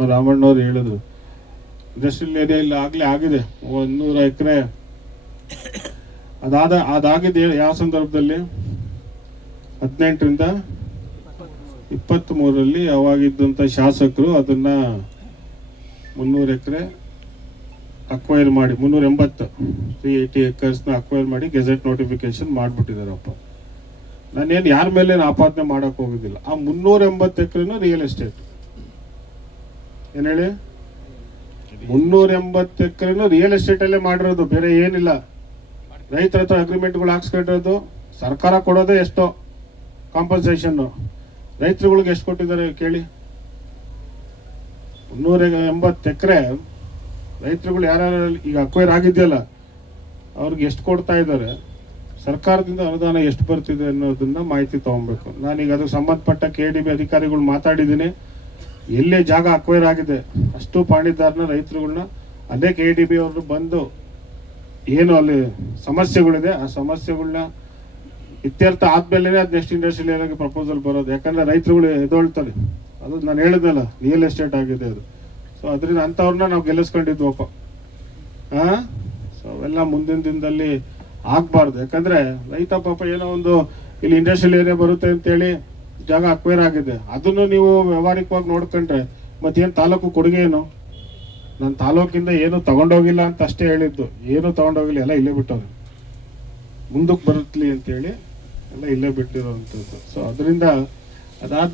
ನಮ್ಮ ರಾಮಣ್ಣವ್ರು ಹೇಳಿದ್ರು industrial area ಇಲ್ಲಿ ಆಗ್ಲೇ ಆಗಿದೆ 100 ಎಕರೆ. ಅದಾಗಿದೆ ಯಾವ ಸಂದರ್ಭದಲ್ಲಿ 18ರಿಂದ 23ರಲ್ಲಿ ಅವಾಗಿದ್ದಂಥ ಶಾಸಕರು ಅದನ್ನ 300 ಎಕರೆ ಅಕ್ವೈರ್ ಮಾಡಿ 380 ಎಕರ್ಸ್ನ ಅಕ್ವೈರ್ ಮಾಡಿ ಗೆಜೆಟ್ ನೋಟಿಫಿಕೇಶನ್ ಮಾಡಿಬಿಟ್ಟಿದಾರಪ್ಪ. ನಾನೇನು ಯಾರ ಮೇಲೆ ಆಪಾದನೆ ಮಾಡಕ್ ಹೋಗೋದಿಲ್ಲ. ಆ 380 ಎಕರೆನೂ ರಿಯಲ್ ಎಸ್ಟೇಟ್. ಏನ್ ಹೇಳಿ, 380 ಎಕರೆನೂ ರಿಯಲ್ ಎಸ್ಟೇಟ್ ಅಲ್ಲೇ ಮಾಡಿರೋದು, ಬೇರೆ ಏನಿಲ್ಲ. ರೈತರ ಹತ್ರ ಅಗ್ರಿಮೆಂಟ್ಗಳು ಹಾಕ್ಸ್ಕೊಂಡಿರೋದು, ಸರ್ಕಾರ ಕೊಡೋದೇ ಎಷ್ಟೋ ಕಾಂಪನ್ಸೇಷನ್. ರೈತರುಗಳಿಗೆ ಎಷ್ಟು ಕೊಟ್ಟಿದ್ದಾರೆ ಕೇಳಿ. 380 ಎಕರೆ ರೈತರುಗಳು ಯಾರ್ಯಾರು ಈಗ ಅಕ್ವೈರ್ ಆಗಿದೆಯಲ್ಲ ಅವ್ರಿಗೆ ಎಷ್ಟು ಕೊಡ್ತಾ ಇದ್ದಾರೆ, ಸರ್ಕಾರದಿಂದ ಅನುದಾನ ಎಷ್ಟು ಬರ್ತಿದೆ ಅನ್ನೋದನ್ನ ಮಾಹಿತಿ ತಗೊಬೇಕು. ನಾನೀಗ ಅದಕ್ಕೆ ಸಂಬಂಧಪಟ್ಟ KDB ಅಧಿಕಾರಿಗಳು ಮಾತಾಡಿದ್ದೀನಿ. ಎಲ್ಲೇ ಜಾಗ ಅಕ್ವೈರ್ ಆಗಿದೆ ಅಷ್ಟು ಪಾಣಿದಾರನ ರೈತರುಗಳನ್ನ ಅದೇ KDB ಅವರು ಬಂದು ಏನು ಅಲ್ಲಿ ಸಮಸ್ಯೆಗಳಿದೆ ಆ ಸಮಸ್ಯೆಗಳನ್ನ ಇತ್ಯರ್ಥ ಆದ್ಮೇಲೆ ಅದು ನೆಕ್ಸ್ಟ್ ಇಂಡಸ್ಟ್ರಿಯಲ್ ಏರಿಯಾಗೆ ಪ್ರಪೋಸಲ್ ಬರೋದು. ಯಾಕಂದ್ರೆ ರೈತರುಗಳು ಎದೊಳ್ತಾರೆ, ಅದು ನಾನು ಹೇಳಿದ್ನಲ್ಲ ರಿಯಲ್ ಎಸ್ಟೇಟ್ ಆಗಿದೆ ಅದು. ಸೊ ಅದರಿಂದ ಅಂಥವ್ರನ್ನ ನಾವು ಗೆಲ್ಲಿಸ್ಕೊಂಡಿದ್ವಪ್ಪ. ಸೊ ಅವೆಲ್ಲ ಮುಂದಿನ ದಿನದಲ್ಲಿ ಆಗ್ಬಾರ್ದು. ಯಾಕಂದ್ರೆ ರೈತ ಪಾಪ ಏನೋ ಒಂದು ಇಲ್ಲಿ ಇಂಡಸ್ಟ್ರಿಯಲ್ ಏರಿಯಾ ಬರುತ್ತೆ ಅಂತೇಳಿ ಜಾಗ ಅಕ್ವೈರ್ ಆಗಿದೆ, ಅದನ್ನು ನೀವು ವ್ಯವಹಾರಿಕವಾಗಿ ನೋಡ್ಕೊಂಡ್ರೆ ಮತ್ತೇನು ತಾಲೂಕು ಕೊಡುಗೆ ಏನು? ನಾನು ತಾಲೂಕಿಂದ ಏನು ತಗೊಂಡೋಗಿಲ್ಲ ಅಂತ ಅಷ್ಟೇ ಹೇಳಿದ್ದು, ಏನು ತಗೊಂಡೋಗಿಲ್ಲ, ಎಲ್ಲ ಇಲ್ಲೇ ಬಿಟ್ಟವ್ರು. ಮುಂದಕ್ಕೆ ಬರುತ್ತಲಿ ಅಂತೇಳಿ ಎಲ್ಲ ಇಲ್ಲೇ ಬಿಟ್ಟಿರೋವಂಥದ್ದು. ಸೊ ಅದರಿಂದ ಅದಾದ